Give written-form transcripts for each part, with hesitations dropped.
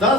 10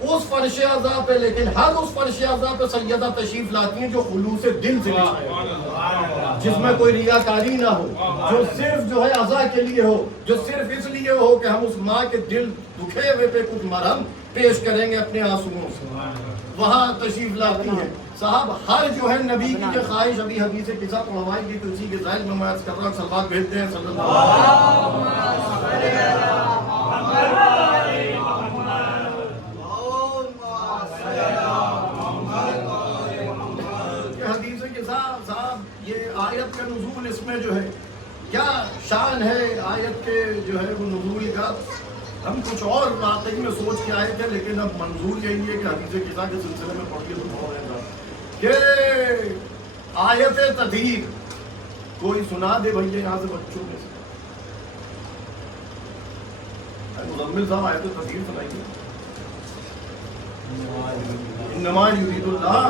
اس فرش اعضاء پہ، لیکن ہر اس فرش اعضاء پہ سیدہ تشریف لاتی ہیں جو خلوص دل سے بچھایا، جس میں کوئی ریاکاری نہ ہو، جو صرف جو ہے اعضاء کے لیے ہو، جو صرف اس لیے ہو کہ ہم اس ماں کے دل دکھے ہوئے پہ کچھ مرہم پیش کریں گے اپنے آنسوؤں سے، وہاں تشریف لاتی ہیں۔ صاحب ہر جو ہے نبی کی جو خواہش، ابھی حدیث قصہ پڑھوائی گی تو اسی کے ظاہر میں عرض کر رہا ہوں، صلوات بھیجتے ہیں صلی اللہ علیہ حدیث قصہ۔ صاحب یہ آیت کا نزول اس میں جو ہے کیا شان ہے آیت کے جو ہے وہ نزول کا، ہم کچھ اور واقعی میں سوچ کے آئے تھے، لیکن اب منظور یہی ہے کہ حدیث قصہ کے سلسلے میں پڑھ کے تو کہ آیت تطہیر کوئی سنا دے بھائی یہاں سے بچوں میں سے، مزمل صاحب آیت تطہیر سنائیے۔ انما یرید اللہ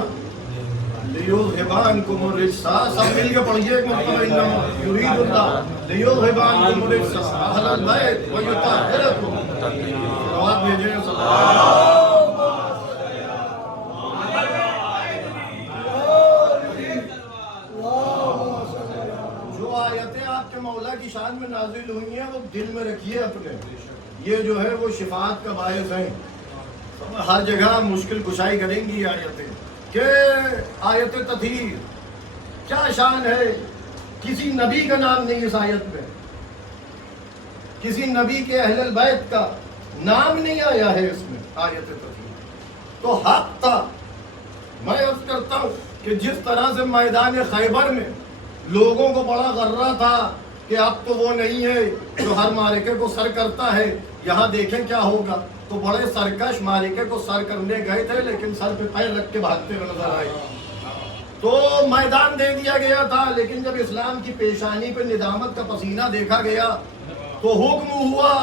لیذھب عنکم الرجس، سب مل کے پڑھیے ایک مرتبہ، انما یرید اللہ لیذھب عنکم الرجس اہل البیت ویطہرکم تطہیرا۔ بات بھیجیں صلی اللہ مولا کی شان میں نازل ہوئی ہیں، وہ دل میں رکھیے اپنے، یہ جو ہے وہ شفاعت کا باعث ہیں، ہر جگہ مشکل کشائی کریں گی یہ آیتیں کہ آیت تطہیر کیا شان ہے، کسی نبی کا نام نہیں اس آیت میں، کسی نبی کے اہل البیت کا نام نہیں آیا ہے اس میں آیت تطہیر۔ تو حق تھا، میں عرض کرتا ہوں کہ جس طرح سے میدان خیبر میں لوگوں کو بڑا غرہ تھا کہ اب تو وہ نہیں ہے جو ہر معرکے کو سر کرتا ہے، یہاں دیکھیں کیا ہوگا، تو بڑے سرکش معرکے کو سر کرنے گئے تھے لیکن سر پہ پیر رکھ کے بھاگتے ہوئے نظر آئے، تو میدان دے دیا گیا تھا، لیکن جب اسلام کی پیشانی پہ ندامت کا پسینہ دیکھا گیا تو حکم ہوا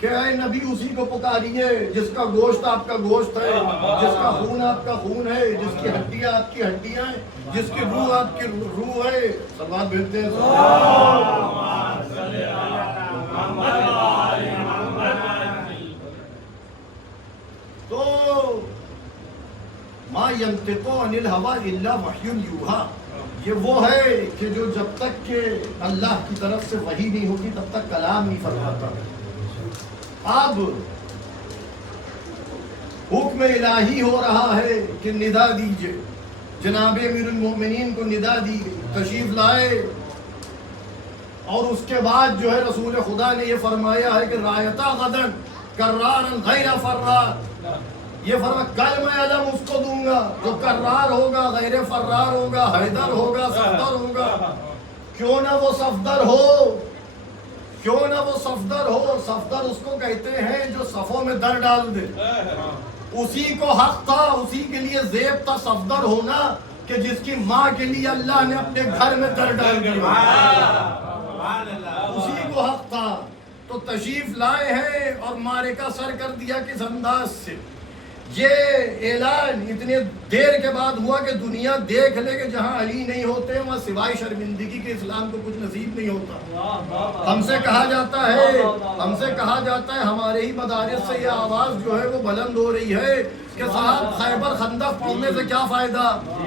کہ اے نبی اسی کو پکاریے جس کا گوشت آپ کا گوشت ہے، جس کا خون آپ کا خون ہے، جس کی ہڈیاں آپ کی ہڈیاں ہیں، جس کی روح آپ کی روح ہے۔ صلوات بھیجتے ہیں تو ما ینطق عن الہوی الا وحی یوحی، یہ وہ ہے کہ جو جب تک کہ اللہ کی طرف سے وحی نہیں ہوگی تب تک کلام نہیں فرماتا۔ اب حکم الہی ہو رہا ہے کہ ندا دیجئے، جناب امیر المومنین کو ندا دی گئی، تشریف لائے، اور اس کے بعد جو ہے رسول خدا نے یہ فرمایا ہے کہ رایتا غدن کرارا غیر فرار، یہ فرمایا کل میں علم اس کو دوں گا جو کرار ہوگا، غیر فرار ہوگا، حیدر ہوگا، صفدر ہوگا، کیوں نہ وہ صفدر ہو، کیوں نہ وہ صفدر ہو، صفدر اس کو کہتے ہیں جو صفوں میں در ڈال دے، اسی کو حق تھا، اسی کے لیے زیب تھا صفدر ہونا کہ جس کی ماں کے لیے اللہ نے اپنے گھر میں در ڈال دیا، اسی کو حق تھا۔ تو تشریف لائے ہیں اور معرکہ سر کر دیا کس انداز سے، یہ اعلان اتنے دیر کے بعد ہوا کہ دنیا دیکھ لے کہ جہاں علی نہیں ہوتے وہاں سوائے شرمندگی کے اسلام کو کچھ نصیب نہیں ہوتا۔ ہم سے کہا جاتا ہے ہمارے ہی مدارس سے یہ آواز جو ہے وہ بلند ہو رہی ہے کہ صاحب خیبر خندق پڑھنے سے کیا فائدہ،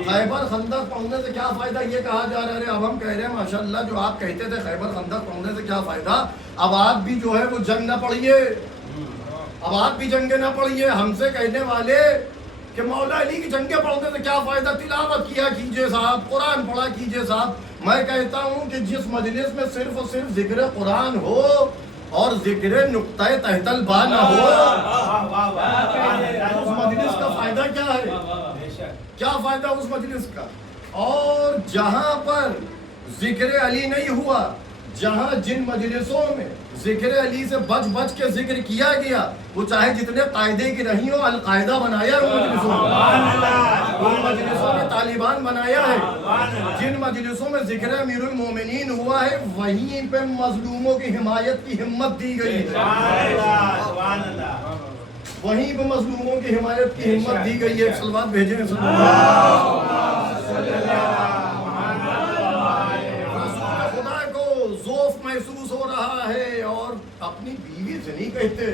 خیبر خندق پڑھنے سے کیا فائدہ، یہ کہا جا رہا ہے۔ اب ہم کہہ رہے ہیں ماشاءاللہ جو آپ کہتے تھے خیبر خندق پڑھنے سے کیا فائدہ، اب آپ بھی جو ہے وہ جنگ نہ پڑھیے، اب آپ بھی جنگیں نہ پڑھیے۔ ہم سے کہنے والے کہ مولا علی کی جنگیں پڑھنے سے کیا فائدہ، تلاوت کیا کیجئے صاحب، قرآن پڑھا کیجئے صاحب۔ میں کہتا ہوں کہ جس مجلس میں صرف اور صرف ذکر قرآن ہو اور ذکر نقطہ تحت الباء نہ ہو، اس مجلس کا فائدہ کیا ہے، کیا فائدہ اس مجلس کا۔ اور جہاں پر ذکر علی نہیں ہوا، جہاں جن مجلسوں میں ذکر علی سے بچ بچ کے ذکر کیا گیا، وہ چاہے جتنے قاعدے کی رہی ہو، القاعدہ بنایا ہے ان مجلسوں میں طالبان بنایا ہے۔ جن مجلسوں میں ذکر امیر المومنین ہوا ہے وہیں پہ مظلوموں کی حمایت کی ہمت دی گئی ہے، وہیں پہ مظلوموں کی حمایت کی ہمت دی گئی ہے۔ صلوات بھیجیں محسوس ہو رہا ہے، اور اپنی بیوی سے نہیں کہتے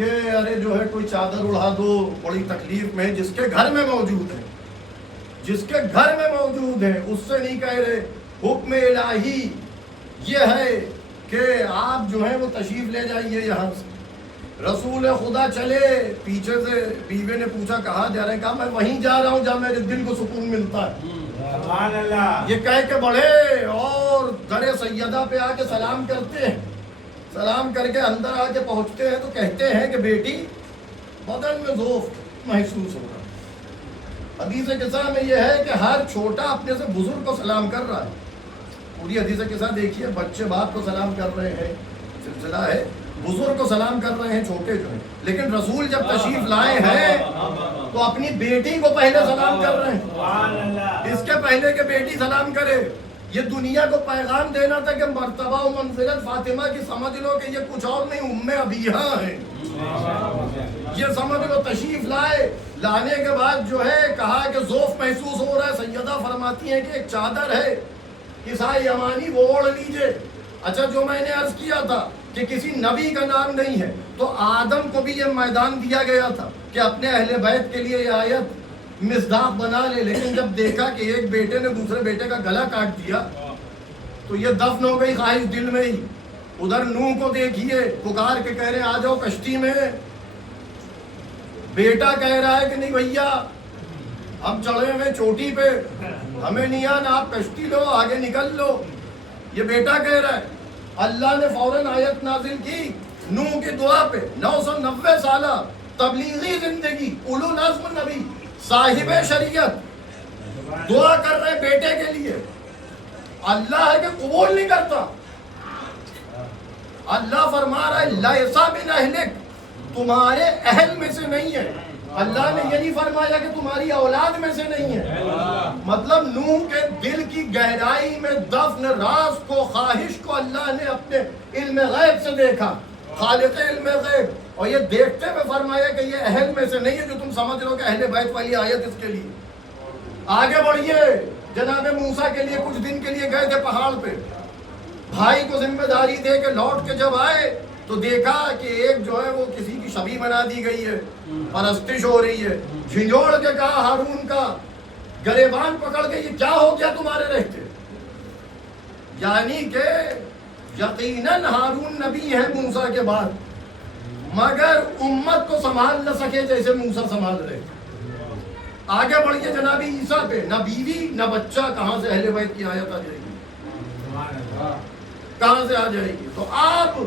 کہ ارے جو ہے کوئی چادر اڑا دو، بڑی تکلیف میں، جس کے گھر میں موجود ہے، جس کے گھر میں موجود ہے اس سے نہیں کہہ رہے۔ حکم الہی یہ ہے کہ آپ جو ہے وہ تشریف لے جائیے یہاں سے۔ رسول خدا چلے، پیچھے سے بیوی نے پوچھا کہاں جا رہے ہیں؟ کہا میں وہیں جا رہا ہوں جہاں میرے دل کو سکون ملتا ہے۔ سبحان اللہ۔ یہ کہہ کے بڑھے اور در سیدہ پہ آ کے سلام کرتے ہیں، سلام کر کے اندر آ کے پہنچتے ہیں تو کہتے ہیں کہ بیٹی بدن میں ذوف محسوس ہو رہا۔ حدیث قصہ میں یہ ہے کہ ہر چھوٹا اپنے سے بزرگ کو سلام کر رہا ہے۔ پوری حدیث قصہ دیکھیے، بچے باپ کو سلام کر رہے ہیں، سلسلہ ہے، بزرگ کو سلام کر رہے ہیں، چھوٹے جو ہیں۔ لیکن رسول جب تشریف لائے ہیں تو اپنی بیٹی کو پہلے سلام کر رہے ہیں، اس کے پہلے کہ بیٹی سلام کرے۔ یہ دنیا کو پیغام دینا تھا کہ مرتبہ و منزلت فاطمہ کی سمجھ لو کہ یہ کچھ اور نہیں، ام ابیہا ہیں، یہ سمجھ لو۔ تشریف لائے، لانے کے بعد جو ہے کہا کہ ذوف محسوس ہو رہا ہے۔ سیدہ فرماتی ہیں کہ ایک چادر ہے کسائی یمانی، وہ اوڑھ لیجئے۔ اچھا، جو میں نے عرض کیا تھا کہ کسی نبی کا نام نہیں ہے، تو آدم کو بھی یہ میدان دیا گیا تھا کہ اپنے اہل بیت کے لیے یہ آیت مصداق بنا لے، لیکن جب دیکھا کہ ایک بیٹے نے دوسرے بیٹے کا گلا کاٹ دیا تو یہ دفن ہو گئی خواہش دل میں ہی۔ ادھر نوح کو دیکھیے، پکار کے کہہ رہے ہیں آ جاؤ کشتی میں، بیٹا کہہ رہا ہے کہ نہیں بھیا ہم چڑھے ہوئے چوٹی پہ، ہمیں نہیں آنا، آپ کشتی لو آگے نکل لو، یہ بیٹا کہہ رہا ہے۔ اللہ نے فوراً آیت نازل کی نوح کی دعا پہ، 990 سالہ تبلیغی زندگی، اولو العزم نبی، صاحب شریعت، دعا کر رہے بیٹے کے لیے۔ اللہ ہے کہ قبول نہیں کرتا۔ اللہ فرما رہا ہے لیسا من اہلک، تمہارے اہل میں سے نہیں ہے۔ اللہ نے یہ نہیں فرمایا کہ تمہاری اولاد میں سے نہیں ہے۔ مطلب نوح کے دل کی گہرائی میں دفن راز کو، خواہش کو اللہ نے اپنے علم غیب سے دیکھا، خالق علم غیب، اور یہ دیکھتے ہوئے فرمایا کہ یہ اہل میں سے نہیں ہے جو تم سمجھ رہو کہ اہل بیت والی آیت اس کے لیے۔ آگے بڑھیے، جناب موسیٰ کے لیے کچھ دن کے لیے گئے تھے پہاڑ پہ، بھائی کو ذمہ داری دے کے لوٹ کے جب آئے تو دیکھا کہ ایک جو ہے وہ کسی کی شبیہ بنا دی گئی ہے، پرستش ہو رہی ہے۔ جھنجھوڑ کے کہا ہارون کا گریبان پکڑ کے یہ کیا ہو گیا تمہارے رہتے؟ یعنی کہ یقیناً ہارون نبی ہے موسیٰ کے بعد، مگر امت کو سنبھال نہ سکے جیسے موسیٰ سنبھال رہے۔ آگے بڑھیے جناب عیسیٰ پہ، نہ بیوی نہ بچہ، کہاں سے اہل بیت کی آیت آ جائے گی؟ کہاں سے آ جائے گی؟ تو آپ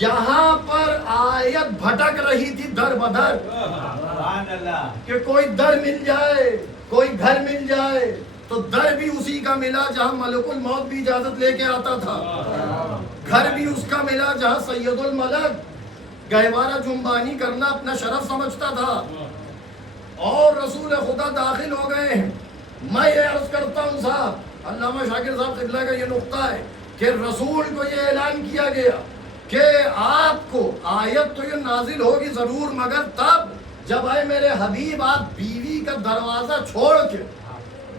یہاں پر آیت بھٹک رہی تھی در بدر کہ کوئی در مل جائے، کوئی گھر مل جائے، تو در بھی اسی کا ملا جہاں ملک الموت بھی اجازت لے کے آتا تھا، گھر بھی اس کا ملا جہاں سید الملک گہوارہ جنبانی کرنا اپنا شرف سمجھتا تھا، اور رسول خدا داخل ہو گئے ہیں۔ میں یہ عرض کرتا ہوں صاحب، علامہ شاکر صاحب قبلہ کا یہ نقطہ ہے کہ رسول کو یہ اعلان کیا گیا کہ آپ کو آیت تو یہ نازل ہوگی ضرور، مگر تب جب آئے میرے حبیب آپ بیوی کا دروازہ چھوڑ کے،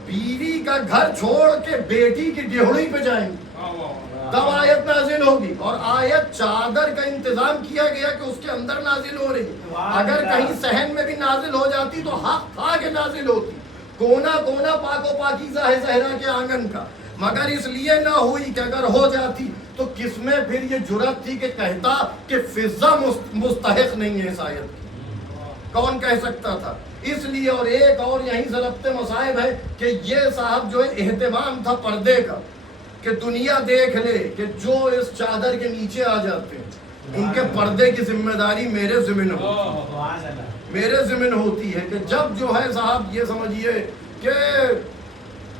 بیوی کا گھر چھوڑ کے بیٹی کی ڈیہڑی پہ جائیں گے، تب آیت نازل ہوگی۔ اور آیت چادر کا انتظام کیا گیا کہ اس کے اندر نازل ہو رہی، اگر کہیں صحن میں بھی نازل ہو جاتی تو حق تھا کہ نازل ہوتی، کونا کونا پاک و پاکیزہ ہے زہرا کے آنگن کا، مگر اس لیے نہ ہوئی کہ اگر ہو جاتی تو کس میں پھر یہ جرأت تھی کہ کہتا کہ فضا مستحق نہیں ہے اس آیت کی؟ کون کہہ سکتا تھا؟ اس لیے، اور ایک اور یہیں سے ربط مصائب ہے کہ یہ صاحب جو ہے اہتمام تھا پردے کا، کہ دنیا دیکھ لے کہ جو اس چادر کے نیچے آ جاتے ہیں ان کے پردے کی ذمہ داری میرے ذمن ہوتی ہے، میرے ذمن ہوتی ہے کہ جب جو ہے صاحب یہ سمجھیے کہ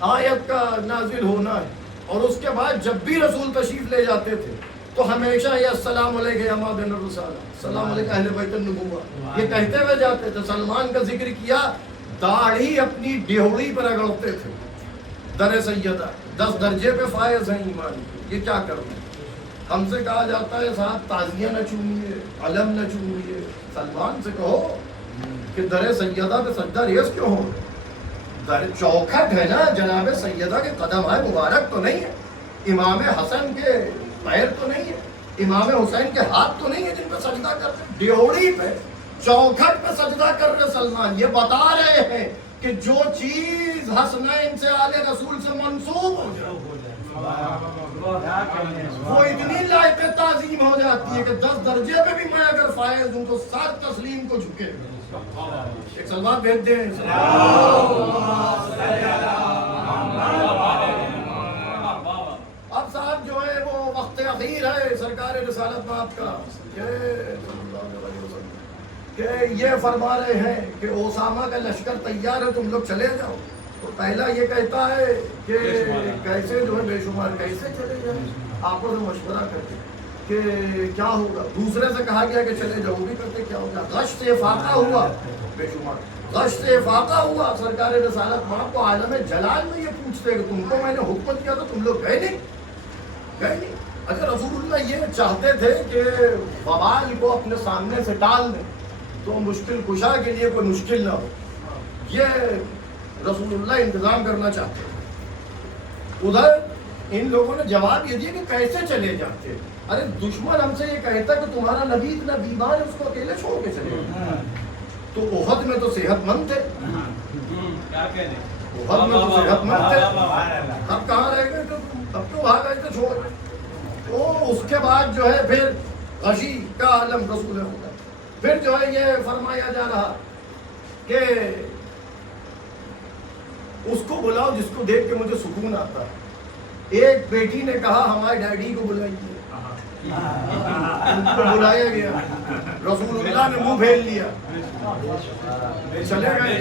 آیت کا نازل ہونا ہے، اور اس کے بعد جب بھی رسول تشریف لے جاتے تھے تو ہمیشہ یہ السلام علیکم یا مابین الرسالہ، السلام علیکم اہل بیت النبوہ، یہ کہتے ہوئے جاتے تھے۔ سلمان کا ذکر کیا، داڑھی اپنی ڈیہڑی پر رگڑتے تھے، در سیدہ 10 درجے پہ فائز ہیں ایمان، یہ کیا کرتے ہیں؟ ہم سے کہا جاتا ہے صاحب تازیہ نہ چومیے، علم نہ چومیے، سلمان سے کہو کہ در سیدہ پہ سجدہ ریز کیوں ہو؟ در چوکھٹ ہے نا، جناب سیدہ کے قدم ہے مبارک تو نہیں ہے، امام حسن کے پیر تو نہیں ہے، امام حسین کے ہاتھ تو نہیں ہے جن پہ سجدہ کر رہے، ڈیوڑی پہ چوکھٹ پہ سجدہ کر رہے سلمان. یہ بتا رہے ہیں کہ جو چیز حسنین سے آل رسول سے منسوب ہو جائے وہ اتنی لائق تعظیم ہو جاتی ہے کہ 10 درجے پہ بھی میں اگر فائز ہوں تو 7 تسلیم کو جھکے. ایک سلوات بھیج دیں. اب صاحب جو ہے وہ وقت اخیر ہے سرکار رسالت بات کا کہ یہ فرما رہے ہیں کہ اسامہ کا لشکر تیار ہے، تم لوگ چلے جاؤ. تو پہلا یہ کہتا ہے کہ کیسے جو ہے بے شمار کیسے چلے جائیں، آپس میں مشورہ کرتے کہ کیا ہوگا. دوسرے سے کہا گیا کہ چلے جاؤ، بھی کرتے کیا ہوگا. غش سے فاقہ ہوا بے شمار، غش سے فاقہ ہوا. سرکار رسالت ماں کو عالم جلال میں یہ پوچھتے کہ تم کو میں نے حکم کیا تو تم لوگ گئے نہیں. اگر رسول اللہ یہ چاہتے تھے کہ وبال کو اپنے سامنے سے ٹال دیں تو مشکل کشا کے لیے کوئی مشکل نہ ہو. یہ رسول اللہ انتظام کرنا چاہتے ہیں. ادھر ان لوگوں نے جواب یہ دیا کہ کیسے چلے جاتے. ارے دشمن ہم سے یہ کہتا کہ تمہارا نبی اتنا بیمار ہے اس کو اکیلے چھوڑ کے چلے. تو احد میں تو صحت مند تھے، احد میں تو صحت مند تھے، اب کہاں رہ گئے تو اب تو بھاگ گئے تھے چھوڑ. تو اس کے بعد جو ہے پھر غشی کا عالم رسول ہوتا. پھر جو ہے یہ فرمایا جا رہا کہ اس کو بلاؤ جس کو دیکھ کے مجھے سکون آتا ہے. ایک بیٹی نے کہا ہمارے ڈیڈی کو بلائیے، ان کو بلایا گیا. رسول اللہ نے منہ پھیر لیا، چلے گئے.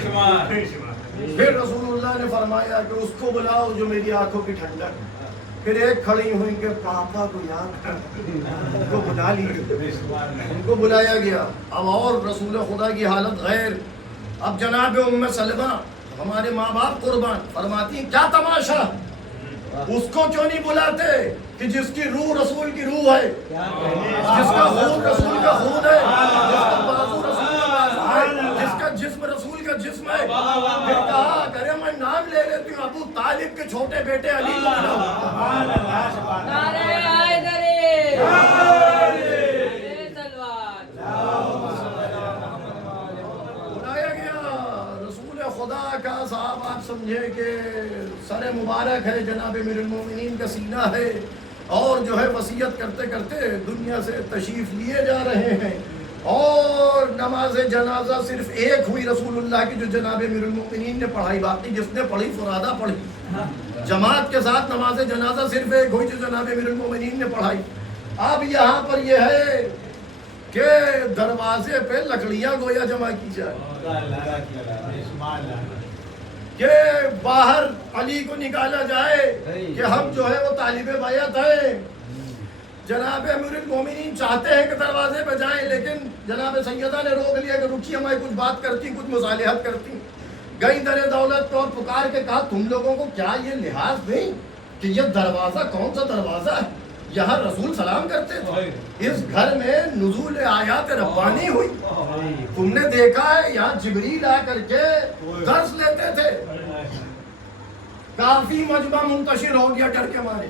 پھر رسول اللہ نے فرمایا کہ اس کو بلاؤ جو میری آنکھوں کی ٹھنڈک. پھر ایک کھڑی ہوئی کہ پاپا کو یاد کر، ان کو بلا لی، ان کو بلایا گیا. اب اور رسول خدا کی حالت غیر. اب جناب ام سلمہ ہمارے ماں باپ قربان فرماتی ہیں کیا تماشا، اس کو کیوں نہیں بلاتے کہ جس کی روح رسول کی روح ہے، جس کا خون رسول کا خون ہے، جس کا بازو رسول کا بازو ہے، جس کا جسم رسول کا جسم ہے. پھر کہا کرے میں نام لے لیتی ہوں ابو طالب کے چھوٹے بیٹے علی کو بلاؤ. بلایا گیا رسول خدا کا. صاحب آپ سمجھے کہ سر مبارک ہے جناب امیر المومنین کا سینہ ہے، اور جو ہے وصیت کرتے کرتے دنیا سے تشریف لیے جا رہے ہیں. اور نماز جنازہ صرف ایک ہوئی رسول اللہ کی جو جناب امیر المومنین نے پڑھائی، باقی جس نے پڑھی فرادہ پڑھی. جماعت کے ساتھ نماز جنازہ صرف ایک ہوئی جو جناب امیر المومنین نے پڑھائی. اب یہاں پر یہ ہے کہ دروازے پہ لکڑیاں گویا جمع کی جائے کہ باہر علی کو نکالا جائے کہ ہم جو ہے وہ طالب بیعت ہیں. جناب امیر المومنین چاہتے ہیں کہ دروازے پہ جائیں، لیکن جناب سیدہ نے روک لیا کہ رکیے میں کچھ بات کرتی، کچھ مصالحت کرتی. گئی در دولت کو اور پکار کے کہا تم لوگوں کو کیا یہ لحاظ نہیں کہ یہ دروازہ کون سا دروازہ ہے؟ یہاں رسول سلام کرتے تھے، اس گھر میں نزول آیات ربانی ہوئی. تم نے دیکھا ہے یہاں جبریل آ کر کے درس لیتے تھے. کافی مجمع منتشر ہو گیا ڈر کے مارے،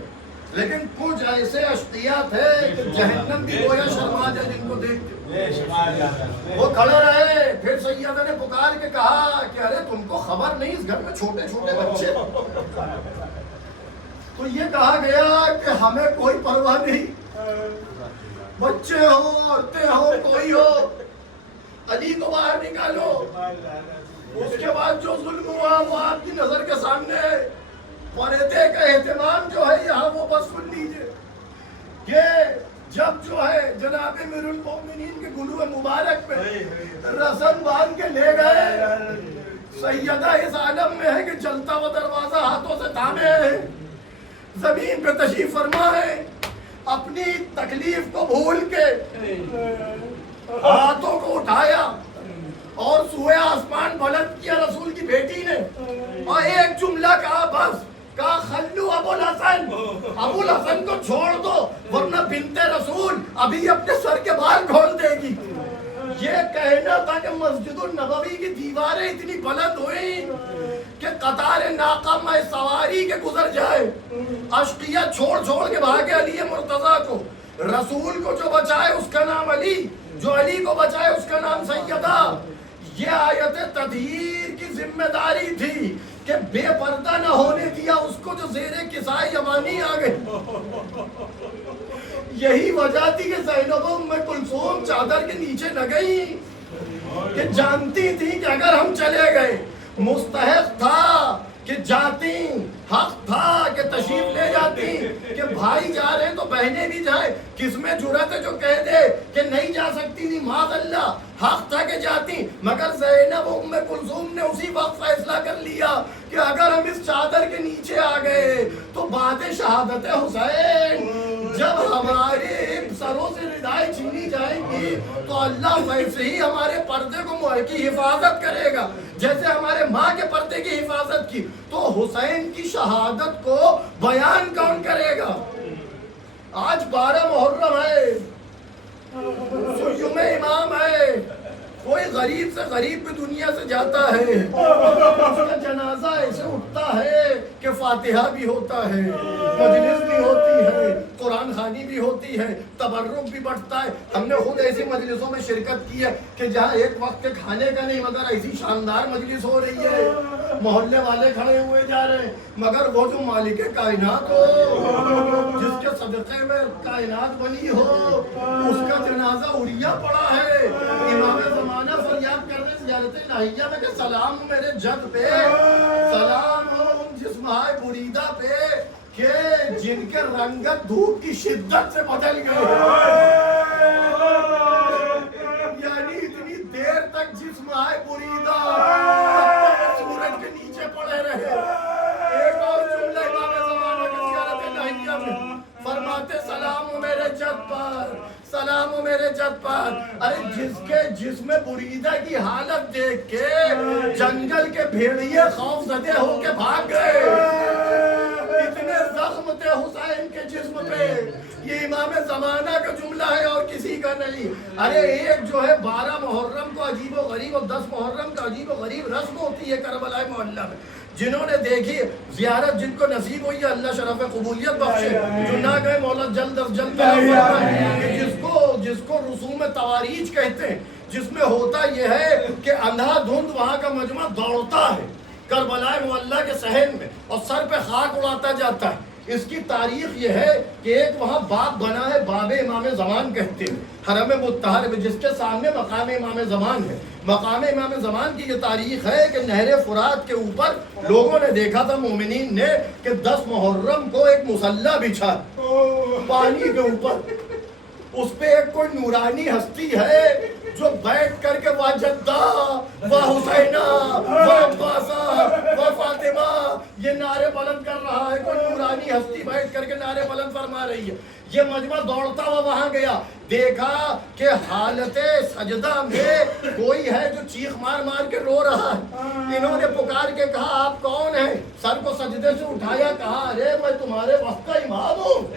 لیکن کچھ ایسے اشقیاء تھے کہ جہنم بھی گویا شرما جائے جن کو دیکھتے. وہ کھڑے رہے. پھر سیدہ نے پکار کے کہا کہ ارے تم کو خبر نہیں اس گھر میں چھوٹے چھوٹے بچے. تو یہ کہا گیا کہ ہمیں کوئی پرواہ نہیں، بچے ہو عورتیں ہو کوئی ہو، علی کو باہر نکالو. اس کے بعد جو ظلم ہوا وہ آپ کی نظر کے سامنے ہے. پردے کا اہتمام جو ہے یہاں وہ بس سن لیجیے کہ جب جو ہے جناب امیر المومنین کے گلو مبارک پہ رسم باندھ کے لے گئے، سیدہ اس عالم میں ہے کہ چلتا ہوا دروازہ ہاتھوں سے تھامے ہے، زمین پہ تشریف فرما ہے. اپنی تکلیف کو بھول کے ہاتھوں کو اٹھایا اور سوئے آسمان بلند کیا رسول کی بیٹی نے، اور ایک جملہ کہا بس، کہا خلو ابو الحسن، ابو الحسن کو چھوڑ دو ورنہ بنت رسول ابھی اپنے سر کے بال کھول دے گی. یہ کہنا تھا کہ مسجد النبوی کی دیواریں اتنی بلند ہوئی کہ قطار ناقہ میں سواری کے گزر جائے. اشقیہ چھوڑ چھوڑ کے بھاگے علی مرتضیٰ کو. رسول کو جو بچائے اس کا نام علی، جو علی کو بچائے اس کا نام سیدہ۔ یہ آیت تطہیر کی ذمہ داری تھی کہ بے پردہ نہ ہونے دیا اس کو جو زیر کسائے یمانی آ گئے۔ یہی وجہ تھی کہ زینب ام کلثوم چادر کے نیچے نہ گئی، کہ جانتی تھی کہ اگر ہم چلے گئے مستحق تھا کہ جاتی، حق تھا کہ تشریف لے جاتی، کہ بھائی جا رہے ہیں تو بہنیں بھی جائیں، کس میں جرأت ہے جو کہہ دے کہ نہیں جا سکتی تھی، معاذ اللہ، حق تھا کہ جاتی۔ مگر زینب ام کلثوم نے اسی وقت فیصلہ کر لیا کہ اگر ہم اس چادر کے نیچے آ گئے تو بعد شہادت حسین جب ہمارے سروں سے ردائیں چھینی جائیں گی تو اللہ ویسے ہی ہمارے پردے کو کی حفاظت کرے گا جیسے ہمارے ماں کے پردے کی حفاظت کی۔ تو حسین کی شہادت کو بیان کون کرے گا؟ آج 12 محرم ہے، سیوم امام ہے، کوئی غریب سے غریب بھی دنیا سے جاتا ہے، اس کا جنازہ ایسے اٹھتا ہے کہ فاتحہ بھی ہوتا ہے، مجلس بھی ہوتی ہے، قرآن خوانی بھی ہوتی ہے، تبرک بھی بڑھتا ہے۔ ہم نے خود ایسی مجلسوں میں شرکت کی ہے کہ جہاں ایک وقت کے کھانے کا نہیں مگر ایسی شاندار مجلس ہو رہی ہے، محلے والے کھڑے ہوئے جا رہے ہیں، مگر وہ جو مالک کائنات ہو، جس کے صدقے میں کائنات بنی ہو، اس کا جنازہ اڑیا پڑا ہے۔ امام زمانہ فریاد کر رہے زیارت الہیہ میں کہ سلام ہو میرے جد پہ، سلام ہو ان جسمہائے بریدہ پہ کہ جن کے رنگت دھوپ کی شدت سے بدل گئے، یعنی اتنی دیر تک جسمہائے بریدہ سورج کے نیچے پڑے رہے۔ ایک اور جملہ امام زمانہ کے زیارت الہیہ میں فرماتے سلام ہو میرے جد پر، سلام ہو میرے جد پر۔ ارے جس کے جسم بریدہ کی حالت دیکھ کے جنگل کے بھیڑیے خوف زدے ہو کے بھاگ گئے، اتنے زخم تھے حسین کے جسم پہ۔ یہ امام زمانہ کا جملہ ہے اور کسی کا نہیں۔ ارے ایک جو ہے 12 محرم کو عجیب و غریب اور 10 محرم کا عجیب و غریب رسم ہوتی ہے کربلا معلیٰ میں، جنہوں نے دیکھی زیارت، جن کو نصیب ہوئی ہے اللہ شرف قبولیت بخشے، جو نہ گئے مولا جلد از جلد کہ جس کو رسوم تواریج کہتے ہیں، جس میں ہوتا یہ ہے کہ اندھا دھند وہاں کا مجمع دوڑتا ہے کربلا معلیٰ کے صحن میں اور سر پہ خاک اڑاتا جاتا ہے۔ اس کی تاریخ یہ ہے کہ ایک وہاں باب بنا ہے، باب امام زمان کہتے ہیں، حرم مطہر میں، جس کے سامنے مقام امام زمان ہے۔ مقام امام زمان کی یہ تاریخ ہے کہ نہر فرات کے اوپر لوگوں نے دیکھا تھا، مومنین نے، کہ 10 محرم کو ایک مصلی بچھا پانی کے اوپر، اس پہ ایک کوئی نورانی ہستی ہے جو بیٹھ کر کے واہ جدہ واہ حسینہ واہ عباسہ واہ فاطمہ یہ نعرے بلند کر رہا ہے۔ کوئی نورانی ہستی بیٹھ کر کے نعرے بلند فرما رہی ہے۔ یہ مجمع دوڑتا ہوا وہاں گیا، دیکھا کہ حالت سجدہ میں کوئی ہے جو چیخ مار مار کے رو رہا ہے۔ انہوں نے پکار کے کہا آپ کون ہیں؟ سر کو سجدے سے اٹھایا، کہا ارے میں تمہارے وقت کا امام ہوں۔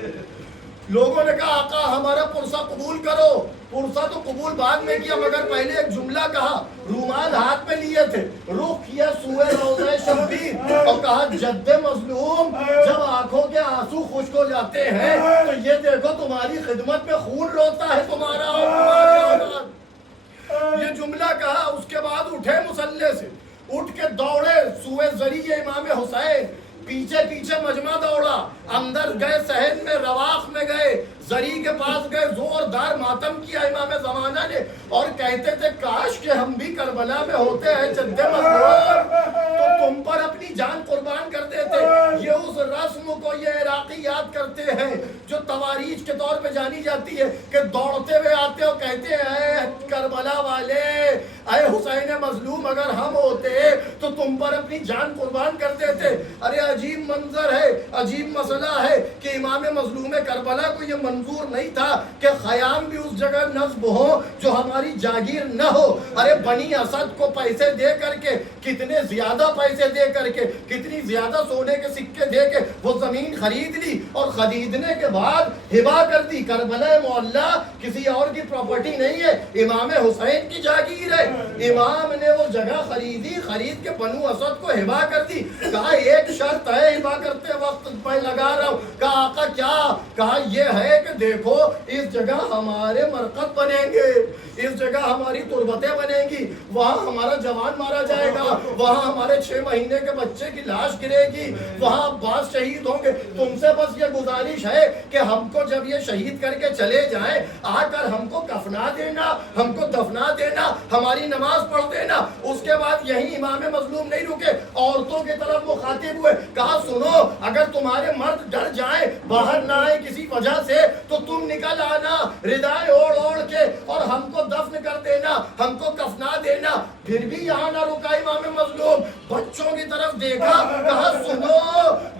لوگوں نے کہا آقا ہمارا پرسہ قبول کرو۔ پرسہ تو قبول بعد میں کیا، مگر پہلے ایک جملہ کہا، رومال ہاتھ میں لیے تھے، رخ کیا سوئے روضہ شبیر اور کہا جد مظلوم جب آنکھوں کے آنسو خشک ہو جاتے ہیں تو یہ دیکھو تمہاری خدمت میں خون روتا ہے تمہارا اور تمہارے اولاد۔ یہ جملہ کہا، اس کے بعد اٹھے مصلی سے، اٹھ کے دوڑے سوئے ذریعہ امام حسین، پیچھے پیچھے مجمع دوڑا، اندر گئے صحن میں، رواق میں گئے، زری کے پاس گئے، زوردار ماتم کیا امام زمانہ نے اور کہتے تھے کاش کہ ہم بھی کربلا میں ہوتے ہیں جد مظلوم تو تم پر اپنی جان قربان کر دیتے۔ یہ اس رسم کو یہ عراقی یاد کرتے ہیں جو تواریخ کے طور پہ جانی جاتی ہے کہ دوڑتے ہوئے آتے اور کہتے ہیں اے کربلا والے، اے حسین مظلوم اگر ہم ہوتے تو تم پر اپنی جان قربان کر دیتے۔ ارے عجیب منظر ہے، عجیب مسئلہ ہے کہ امام مظلوم کربلا کو یہ منظور نہیں تھا کہ خیام بھی اس جگہ نصب ہو جو ہماری جاگیر نہ ہو۔ ارے بنی اسد کو پیسے دے کر کے، کتنے زیادہ پیسے دے کر کے، کتنی زیادہ سونے کے سکے دے کے وہ زمین خرید لی اور خریدنے کے بعد ہبا کر دی۔ کربلا معلیٰ کسی اور کی پراپرٹی نہیں ہے، امام حسین کی جاگیر ہے۔ امام نے وہ جگہ خریدی، خرید کے بنو اسد کو ہبا کر دی. کہا ایک شرط ہے ہبا کرتے وقت میں لگا رہا ہوں. کہا آقا کیا؟ کہا یہ ہے کہ دیکھو اس جگہ ہمارے مرقد بنیں گے, اس جگہ ہماری تربتیں بنیں گی, وہاں ہمارا جوان مارا جائے گا, وہاں ہمارے 6 مہینے کے بچے کی لاش گرے گی, وہاں عباس شہید ہوں گے. تم سے بس یہ گزارش ہے کہ ہم کو جب یہ شہید کر کے چلے جائیں آ کر ہم کو کفنا دینا, ہم کو دفنا دینا, ہماری نماز پڑھ دینا. اس کے بعد یہی امام مظلوم نہیں رکے, عورتوں کی طرف مخاطب ہوئے. کہا سنو, اگر تمہارے مرد ڈر جائیں, باہر نہ آئے کسی وجہ سے, تو تم نکل آنا ردائے اوڑھ اوڑھ کے اور ہم کو دفن کر دینا, ہم کو کفنا دینا. پھر بھی یہاں نہ رکا امام مظلوم, بچوں کی طرف دیکھا. کہا سنو,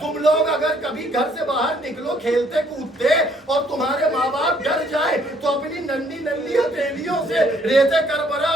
تم لوگ اگر کبھی گھر سے باہر نکلو کھیلتے کودتے اور تمہارے ماں باپ ڈر جائے تو اپنی ننھی ننھی ہتھیلیوں سے ریت کربلا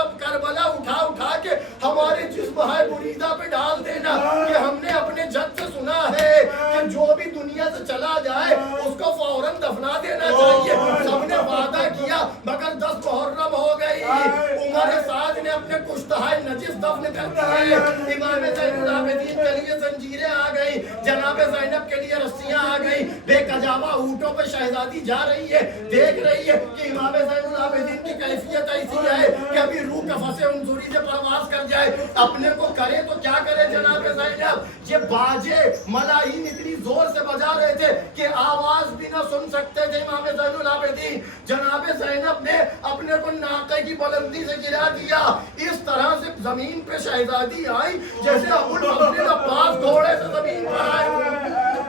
اٹھا کے ہمارے جسم ہے بریدہ پہ ڈال دینا کہ ہم نے اپنے جد سے سنا ہے کہ جو بھی دنیا سے چلا جائے اس کو فوراً دفنا دینا چاہیے. سب نے وعدہ کیا, مگر 10 محرم ہو گئی, عمر سعد نے اپنے کشتہائے نجس دفن کر دیے. امام زین العابدین کے لیے زنجیریں آ گئی, جناب زینب کے لیے رسیاں آ گئی. بے کجاوا اونٹوں پہ شہزادی جا رہی ہے, دیکھ رہی ہے کہ امام زین العابدین کی کیفیت ایسی ہے کہ ابھی روح کفس انظری سے پرواز کر جائے. اپنے کو کرے تو کیا کرے جناب زینب؟ یہ باجے ملاہین اتنی زور سے بجا رہے تھے کہ آواز بھی نہ سن سکتے تھے امام زین العابدین. جناب زینب نے اپنے کو ناقے کی بلندی سے گرا دیا. اس طرح سے زمین پہ شہزادی آئی جیسے ابو الفضل عباس گھوڑے سے زمین پر آئے.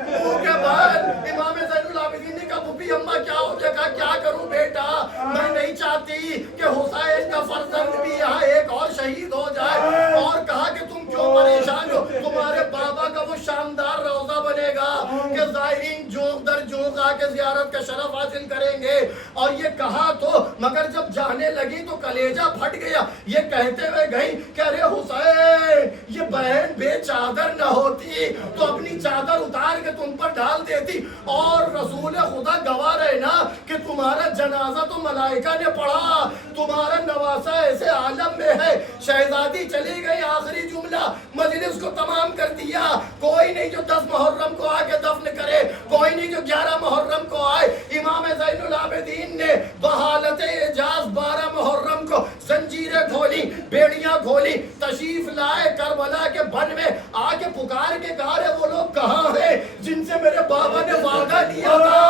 اس کے بعد امام زین العابدین نے کہا پھپھی اماں کیا ہو گیا؟ کہا کیا کروں بیٹا, میں نہیں چاہتی کہ حسین کا فرزند بھی یہاں ایک اور شہید ہو جائے. اور کہا کہ تم کیوں پریشان ہو, تمہارے بابا کا وہ شاندار روضہ بنے گا کہ زائرین جوق در جوق آ کے زیارت کا شرف حاصل کریں گے. اور یہ کہا تو مگر جب جانے لگی تو کلیجہ پھٹ گیا. یہ کہتے ہوئے گئی کہ ارے حسین, یہ بہن بے چادر نہ ہوتی تو اپنی چادر اتار کے تم پر ڈال دیتی. اور رسول خدا گواہ رہے نا کہ تمہارا جنازہ تو ملائکہ نے پڑھا, تمہارا نواسہ ایسے عالم میں ہے. شہزادی چلی گئی, آخری جملہ مجلس کو تمام کر دیا. کوئی نہیں جو 10 محرم کو آ کے دفن کرے, کوئی نہیں جو 11 محرم کو آئے. امام زین العابدین نے بحالت اعجاز 12 محرم کو زنجیریں کھولی, بیڑیاں کھولی, تشریف لائے کربلا کے بن میں آ کے پکار کے کہا رہے وہ لوگ کہاں ہیں جن سے میرے بابا نے وعدہ لیا تھا.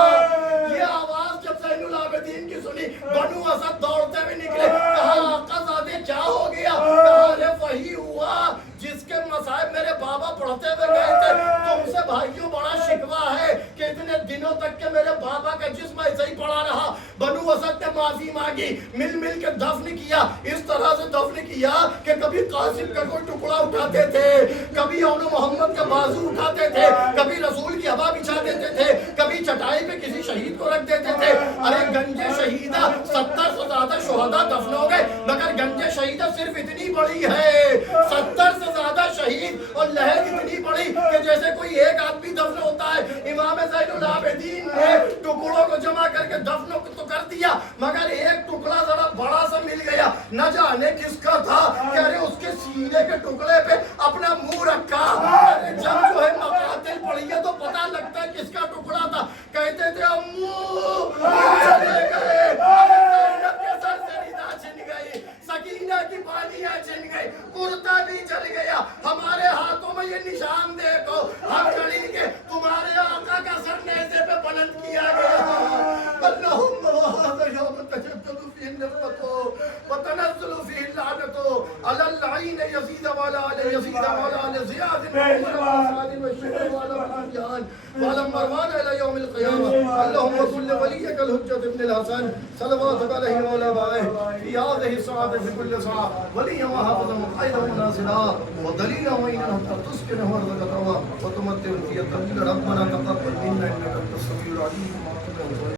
یہ آواز جب زین العابدین کی سنی, بنو اسد دوڑتے ہوئے نکلے. کہا آقا زادے کیا ہو گیا؟ کہا ارے وہی ہوا جس کے مصائب میرے بابا پڑھتے ہوئے گئے تھے. تم سے بھائیوں بڑا شکوہ ہے کہ اتنے دنوں تک کہ میرے بابا کا جسم ایسے ہی پڑا رہا. بنو اسد نے معافی مانگی, مل کے دفن کیا. اس طرح سے دفن کیا کہ کبھی قاسم کا کوئی ٹکڑا اٹھاتے تھے, کبھی اولو محمد کا بازو اٹھاتے تھے, کبھی رسول کی ہوا بچھا دیتے تھے, کبھی چٹائی پہ کسی شہید کو رکھ دیتے تھے. ارے گنج شہیدہ 70 سے زیادہ شہداء دفن ہو گئے, مگر گنج شہیدہ صرف اتنی بڑی ہے, 70 سے زیادہ شہید, اور لہر اتنی بڑی کہ جیسے کوئی ایک آدمی دفن ہوتا ہے. امام زین العابدین نے ٹکڑوں کو جمع کر کے دفنوں کو تو کر دیا, مگر ایک ٹکڑا ذرا بڑا سا مل گیا. نہ جانے کس کا تھا کہ ارے اس کے سینے کے ٹکڑے پہ اپنا منہ رکھا. ارے جب جو ہے مقاتل پڑھی ہے تو پتہ لگتا ہے کس کا ٹکڑا تھا. کہتے تھے امو چلے گئے, زینب کے سر سے ردا چھن گئی, سکینہ کی بالیاں چھن گئی, کرتا بھی جل گیا. ہمارے ہاتھوں میں یہ نشان دیکھو, ہم چلی کے تمہارے آقا کا سر نیزے پہ بلند کیا گیا. اللہم وہذا یوم تجدد فیہ النعمت وتنزل فیہ اللعنت علی اللعین یزید والا علی یزید والا علی زیاد وعلى مروان الى يوم القيامه. اللهم صل لوليك الحجة ابن الحسن صلواتك عليه وعلى آله في هذه الساعة في كل ساعة وليا وحافظا وقائدا وناصرا ودليلا وعينا حتى تسكنه ارضك طوعا وتمتع فيها طويلا. ربنا تقبل